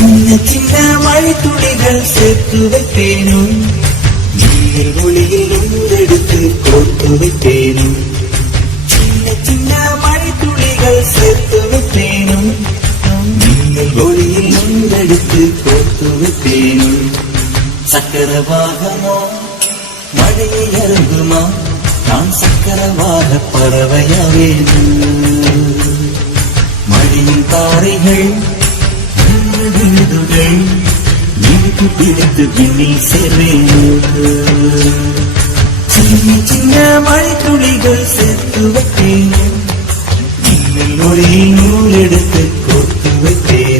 சின்ன சின்ன மழை துளிகள் சேர்த்து வைத்தேனும் நீர் ஒளியில் ஊரெடுத்து கோர்த்து வைத்தேனும் சின்ன சின்ன மழை துளிகள் சேர்த்து வைத்தேனும் நீர் ஒளியில் ஊரெடுத்து கோர்த்து வைத்தேனும் சக்கரவாகமோ மழையை அருகுமா நான் சக்கரவாக பறவையாவேனும் மழையின் தாரைகள் நீக்கு பிடித்து விண்ணில் சேர்வேன் சின்ன சின்ன மழை துளிகள் சேர்த்து வைத்தேன் ஒளியை நூல் எடுத்து கோர்த்து வைத்தேன்